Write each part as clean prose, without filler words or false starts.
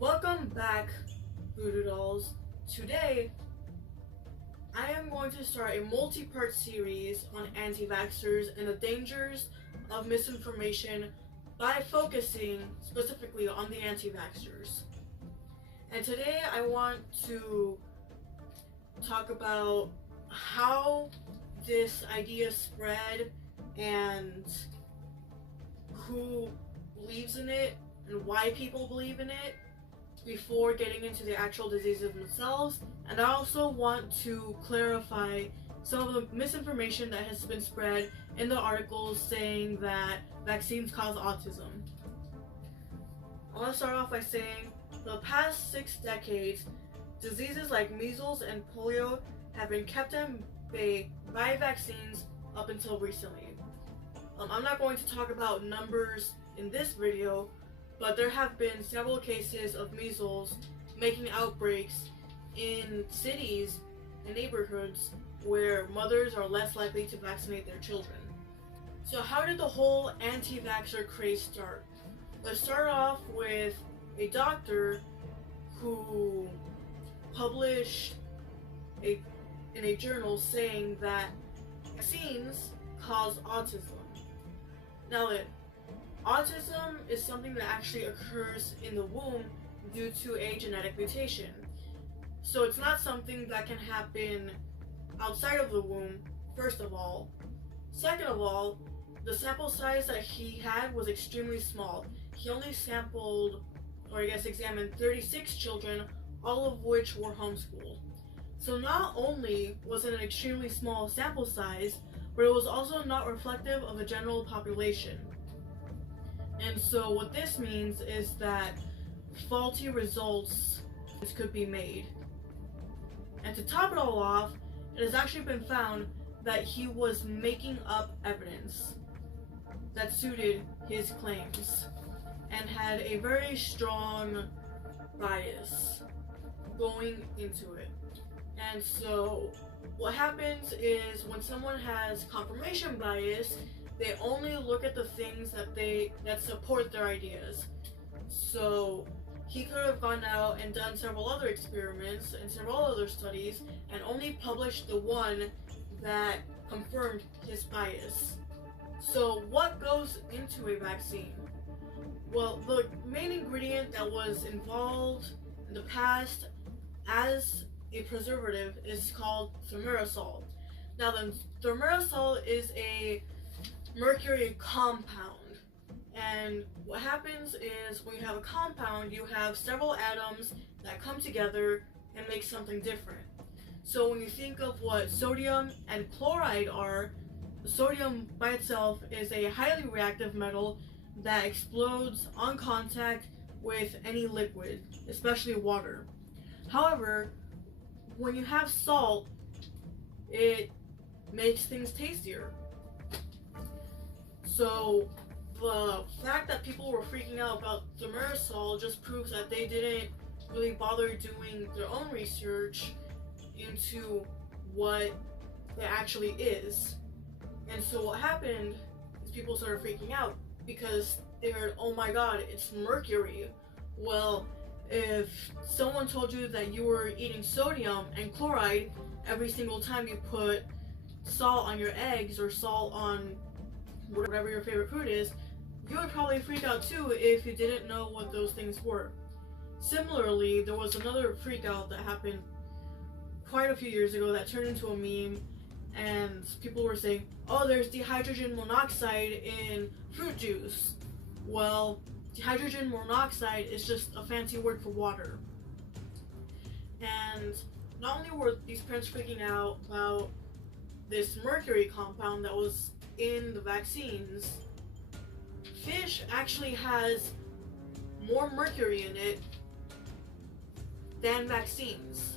Welcome back, Voodoo Dolls. Today, I am going to start a multi-part series on anti-vaxxers and the dangers of misinformation by focusing specifically on the anti-vaxxers. And today I want to talk about how this idea spread and who believes in it and why people believe in it before getting into the actual diseases themselves. And I also want to clarify some of the misinformation that has been spread in the articles saying that vaccines cause autism. I want to start off by saying for the past 6 decades, diseases like measles and polio have been kept in bay by vaccines up until recently. I'm not going to talk about numbers in this video, but there have been several cases of measles making outbreaks in cities and neighborhoods where mothers are less likely to vaccinate their children. So how did the whole anti-vaxxer craze start? Let's start off with a doctor who published in a journal saying that vaccines cause autism. Now then, autism is something that actually occurs in the womb due to a genetic mutation. So it's not something that can happen outside of the womb, first of all. Second of all, the sample size that he had was extremely small. He only examined 36 children, all of which were homeschooled. So not only was it an extremely small sample size, but it was also not reflective of the general population. And so what this means is that faulty results could be made. And to top it all off, it has actually been found that he was making up evidence that suited his claims and had a very strong bias going into it. And so what happens is when someone has confirmation bias, they only look at the things that support their ideas. So he could have gone out and done several other experiments and several other studies and only published the one that confirmed his bias. So what goes into a vaccine? Well, the main ingredient that was involved in the past as a preservative is called Thimerosal. Now then, Thimerosal is a mercury compound, and what happens is when you have a compound, you have several atoms that come together and make something different. So when you think of what sodium and chloride are, sodium by itself is a highly reactive metal that explodes on contact with any liquid, especially water. However, when you have salt, it makes things tastier. So the fact that people were freaking out about Thimerosal just proves that they didn't really bother doing their own research into what it actually is. And so what happened is people started freaking out because they heard, oh my god, it's mercury. Well, if someone told you that you were eating sodium and chloride every single time you put salt on your eggs or salt on whatever your favorite food is, you would probably freak out too if you didn't know what those things were. Similarly, there was another freak out that happened quite a few years ago that turned into a meme, and people were saying, oh, there's dihydrogen monoxide in fruit juice. Well, dihydrogen monoxide is just a fancy word for water. And not only were these parents freaking out about this mercury compound that was in the vaccines, fish actually has more mercury in it than vaccines.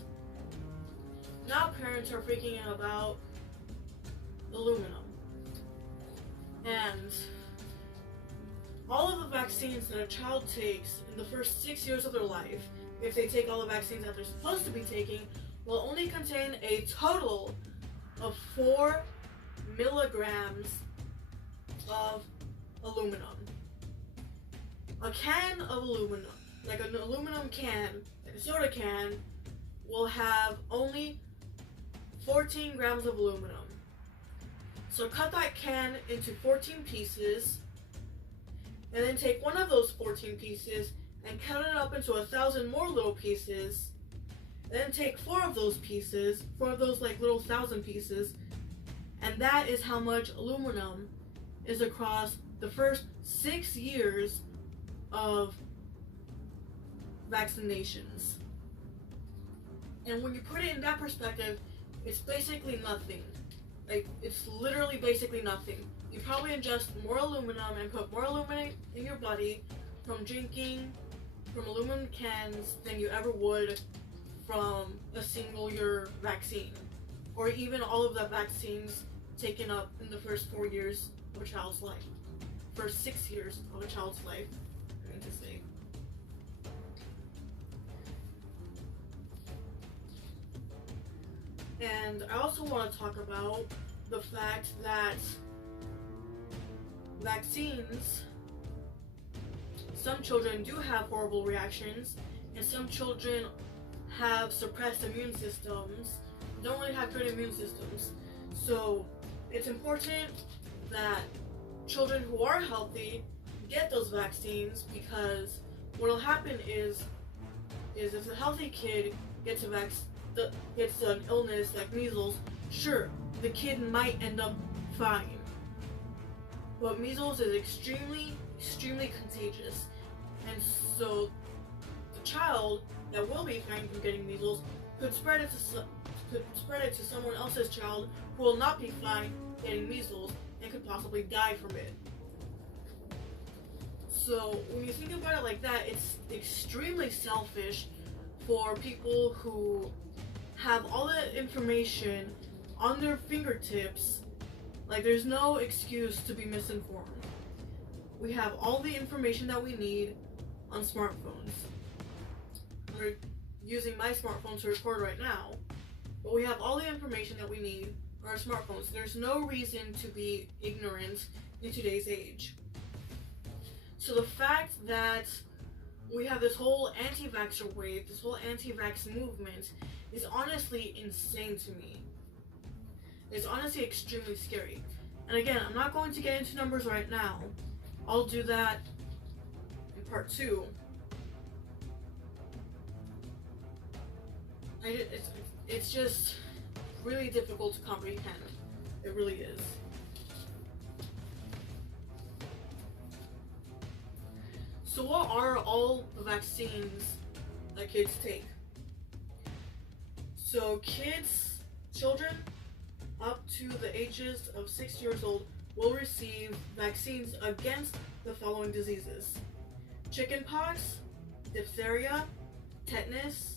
Now parents are freaking out about aluminum. And all of the vaccines that a child takes in the first 6 years of their life, if they take all the vaccines that they're supposed to be taking, will only contain a total of 4 milligrams of aluminum. A can of aluminum like an aluminum can, like a soda can, will have only 14 grams of aluminum. So cut that can into 14 pieces, and then take one of those 14 pieces and cut it up into 1,000 more little pieces. Then take 4 of those pieces, 4 of those like little 1,000 pieces, and that is how much aluminum is across the first 6 years of vaccinations. And when you put it in that perspective, it's basically nothing. Like, it's literally basically nothing. You probably ingest more aluminum and put more aluminum in your body from drinking from aluminum cans than you ever would from a single year vaccine, or even all of the vaccines taken up in the first 4 years of a child's life. First 6 years of a child's life, I mean to say. And I also want to talk about the fact that vaccines, some children do have horrible reactions, and some children have suppressed immune systems, don't really have good immune systems. So it's important that children who are healthy get those vaccines, because what will happen is if a healthy kid gets an illness like measles, sure, the kid might end up fine. But measles is extremely contagious. And so the child that will be fine from getting measles could spread it to someone else's child who will not be fine getting measles and could possibly die from it. So when you think about it like that, it's extremely selfish for people who have all the information on their fingertips. Like, there's no excuse to be misinformed. We have all the information that we need on smartphones. We're using my smartphone to record right now, but we have all the information that we need on our smartphones. There's no reason to be ignorant in today's age. So the fact that we have this whole anti-vaxxer wave, this whole anti-vax movement, is honestly insane to me. It's honestly extremely scary. And again, I'm not going to get into numbers right now. I'll do that in part 2. It's just really difficult to comprehend. It really is. So what are all the vaccines that kids take? So children up to the ages of 6 years old will receive vaccines against the following diseases: chickenpox, diphtheria, tetanus,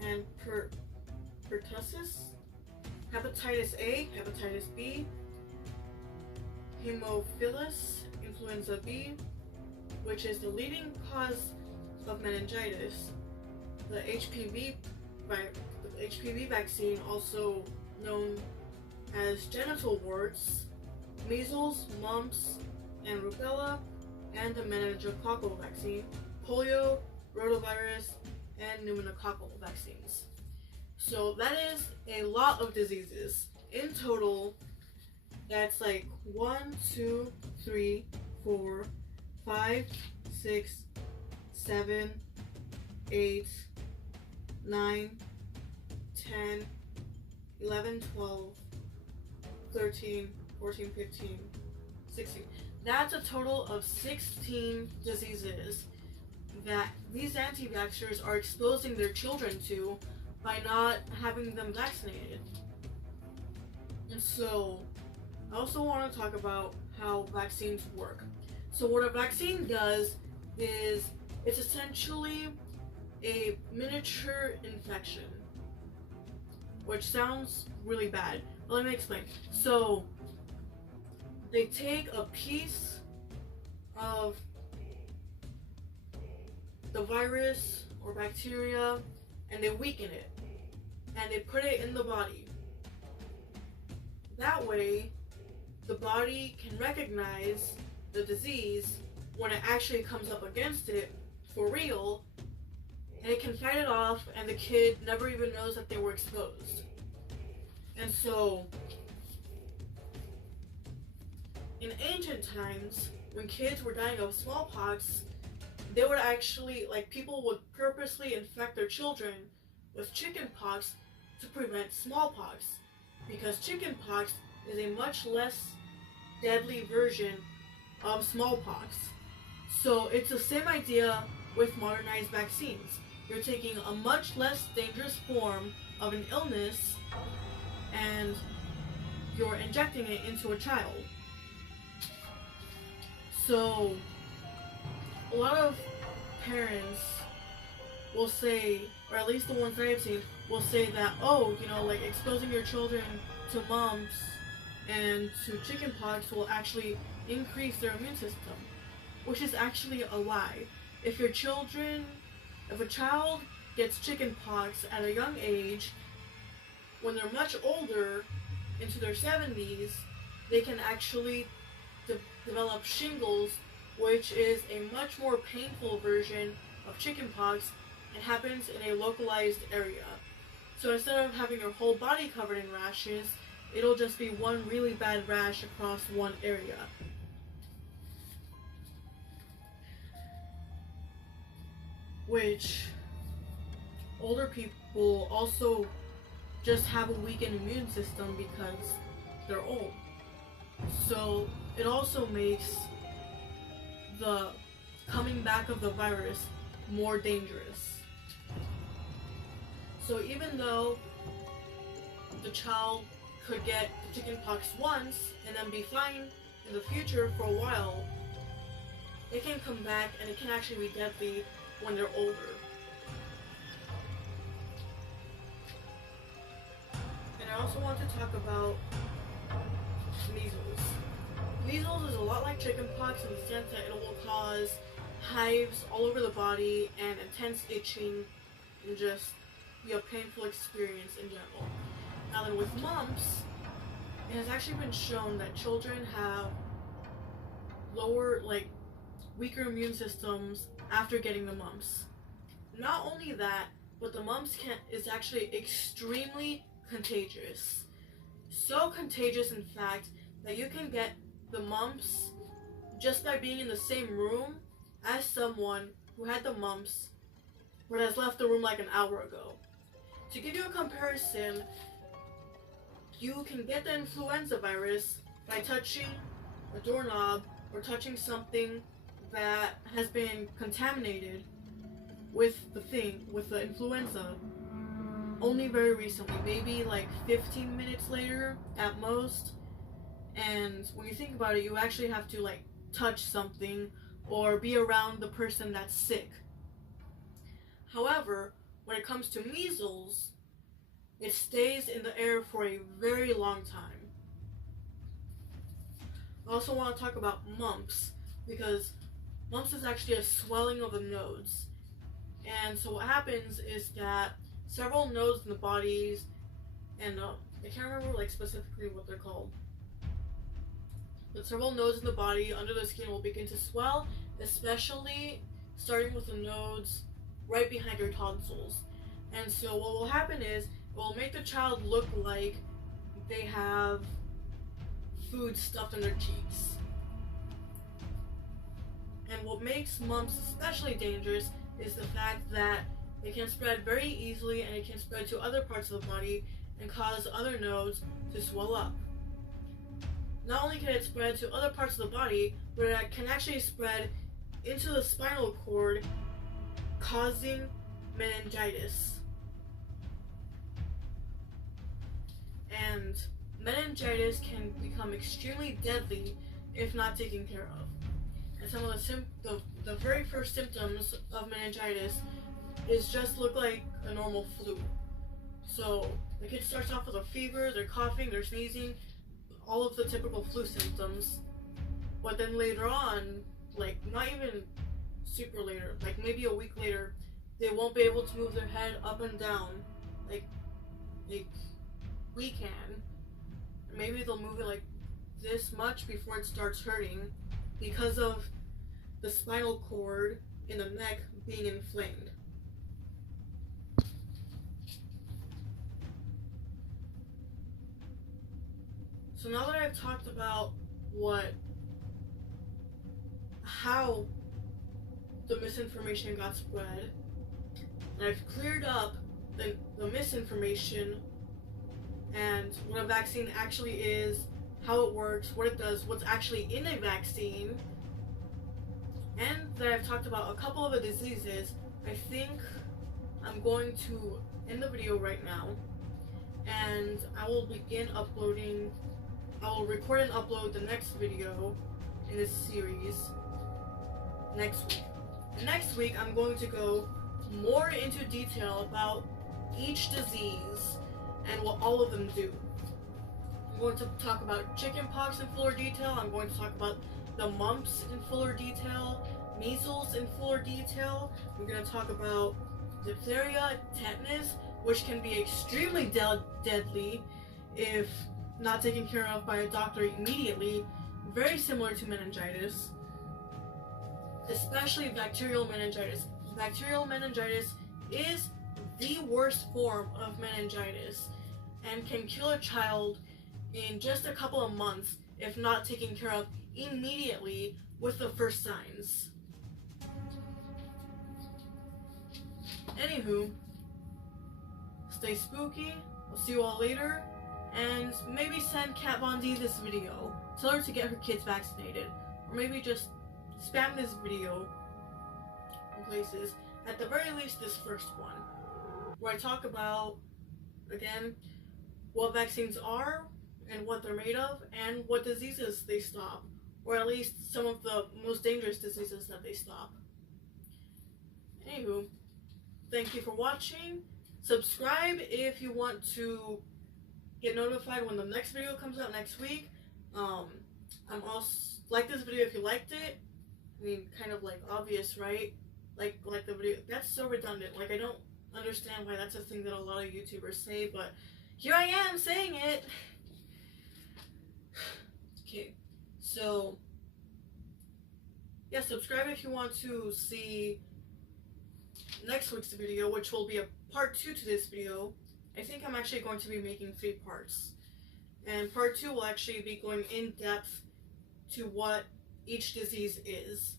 and pertussis, hepatitis A, hepatitis B, Haemophilus influenza B, which is the leading cause of meningitis, the HPV vaccine, also known as genital warts, measles, mumps, and rubella, and the meningococcal vaccine, polio, rotavirus, and pneumococcal vaccines. So that is a lot of diseases. In total, that's like 1, 2, 3, 4, 5, 6, 7, 8, 9, 10, 11, 12, 13, 14, 15, 16. That's a total of 16 diseases that these anti-vaxxers are exposing their children to by not having them vaccinated. And so, I also want to talk about how vaccines work. So what a vaccine does is it's essentially a miniature infection, which sounds really bad, but let me explain. So they take a piece of the virus or bacteria and they weaken it and they put it in the body. That way the body can recognize the disease when it actually comes up against it for real, and it can fight it off, and the kid never even knows that they were exposed. And so, in ancient times, when kids were dying of smallpox, they would actually, like, people would purposely infect their children with chickenpox to prevent smallpox, because chickenpox is a much less deadly version of smallpox. So it's the same idea with modernized vaccines. You're taking a much less dangerous form of an illness and you're injecting it into a child. So a lot of parents will say, or at least the ones that I've seen, will say that, oh, like exposing your children to mumps and to chickenpox will actually increase their immune system, which is actually a lie. If a child gets chickenpox at a young age, when they're much older, into their 70s, they can actually develop shingles, which is a much more painful version of chickenpox. It happens in a localized area. So instead of having your whole body covered in rashes, it'll just be one really bad rash across one area. Which older people also just have a weakened immune system because they're old. So it also makes the coming back of the virus more dangerous. So even though the child could get chickenpox once and then be fine in the future for a while, it can come back and it can actually be deadly when they're older. And I also want to talk about measles. Measles is a lot like chickenpox in the sense that it will cause hives all over the body and intense itching and just be a painful experience in general. Now then, with mumps, it has actually been shown that children have weaker immune systems after getting the mumps. Not only that, but the mumps is actually extremely contagious. So contagious, in fact, that you can get the mumps just by being in the same room as someone who had the mumps but has left the room like an hour ago. To give you a comparison, you can get the influenza virus by touching a doorknob or touching something that has been contaminated with the influenza only very recently, maybe like 15 minutes later at most. And when you think about it, you actually have to touch something or be around the person that's sick. However, when it comes to measles, it stays in the air for a very long time. I also want to talk about mumps, because mumps is actually a swelling of the nodes. And so what happens is that several nodes in the bodies, and I can't remember specifically what they're called, but several nodes in the body under the skin will begin to swell, especially starting with the nodes right behind your tonsils. And so what will happen is, it will make the child look like they have food stuffed in their cheeks. And what makes mumps especially dangerous is the fact that it can spread very easily, and it can spread to other parts of the body and cause other nodes to swell up. Not only can it spread to other parts of the body, but it can actually spread into the spinal cord, causing meningitis. And meningitis can become extremely deadly if not taken care of. And some of the very first symptoms of meningitis is just look like a normal flu. So the kid starts off with a fever, they're coughing, they're sneezing, all of the typical flu symptoms. But then later on, not even super later, maybe a week later, they won't be able to move their head up and down like we can. Maybe they'll move it this much before it starts hurting, because of the spinal cord in the neck being inflamed. So now that I've talked about how the misinformation got spread, and I've cleared up the misinformation and what a vaccine actually is, how it works, what it does, what's actually in a vaccine, and that I've talked about a couple of the diseases, I think I'm going to end the video right now, and I will record and upload the next video in this series next week. And next week I'm going to go more into detail about each disease and what all of them do. I'm going to talk about chickenpox in fuller detail. I'm going to talk about the mumps in fuller detail, measles in fuller detail. We're going to talk about diphtheria, tetanus, which can be extremely deadly if not taken care of by a doctor immediately, very similar to meningitis, especially bacterial meningitis. Bacterial meningitis is the worst form of meningitis and can kill a child in just a couple of months if not taken care of immediately with the first signs. Anywho, stay spooky. I'll see you all later. And maybe send Kat Von D this video. Tell her to get her kids vaccinated. Or maybe just spam this video in places. At the very least, this first one, where I talk about, again, what vaccines are and what they're made of and what diseases they stop. Or at least some of the most dangerous diseases that they stop. Anywho, thank you for watching. Subscribe if you want to get notified when the next video comes out next week. I'm also like this video if you liked it. I mean, kind of like obvious, right? Like the video. That's so redundant. Like, I don't understand why that's a thing that a lot of YouTubers say, but here I am saying it. Okay, so yeah, subscribe if you want to see next week's video, which will be a part 2 to this video. I think I'm actually going to be making 3 parts. And part 2 will actually be going in depth to what each disease is.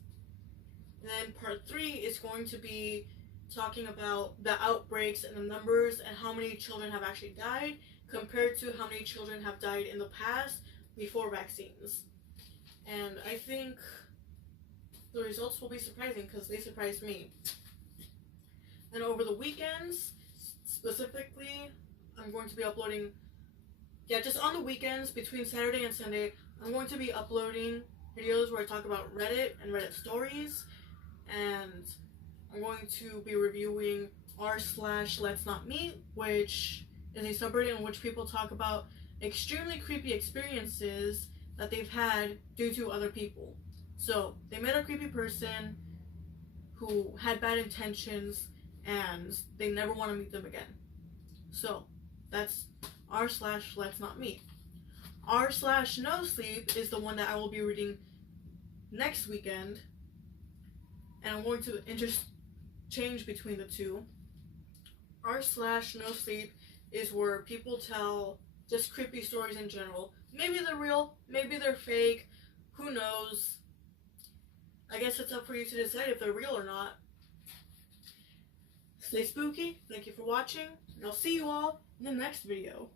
And then part 3 is going to be talking about the outbreaks and the numbers and how many children have actually died compared to how many children have died in the past before vaccines. And I think the results will be surprising because they surprised me. And over the weekends, specifically, I'm going to be uploading, just on the weekends between Saturday and Sunday, I'm going to be uploading videos where I talk about Reddit and Reddit stories, and I'm going to be reviewing r/Let's Not Meet, which is a subreddit in which people talk about extremely creepy experiences that they've had due to other people. So, they met a creepy person who had bad intentions, and they never want to meet them again. So, that's r/Let's Not Meet. r/No Sleep is the one that I will be reading next weekend, and I'm going to interchange between the two. r/No Sleep is where people tell just creepy stories in general. Maybe they're real, maybe they're fake, who knows? I guess it's up for you to decide if they're real or not. Stay spooky, thank you for watching, and I'll see you all in the next video.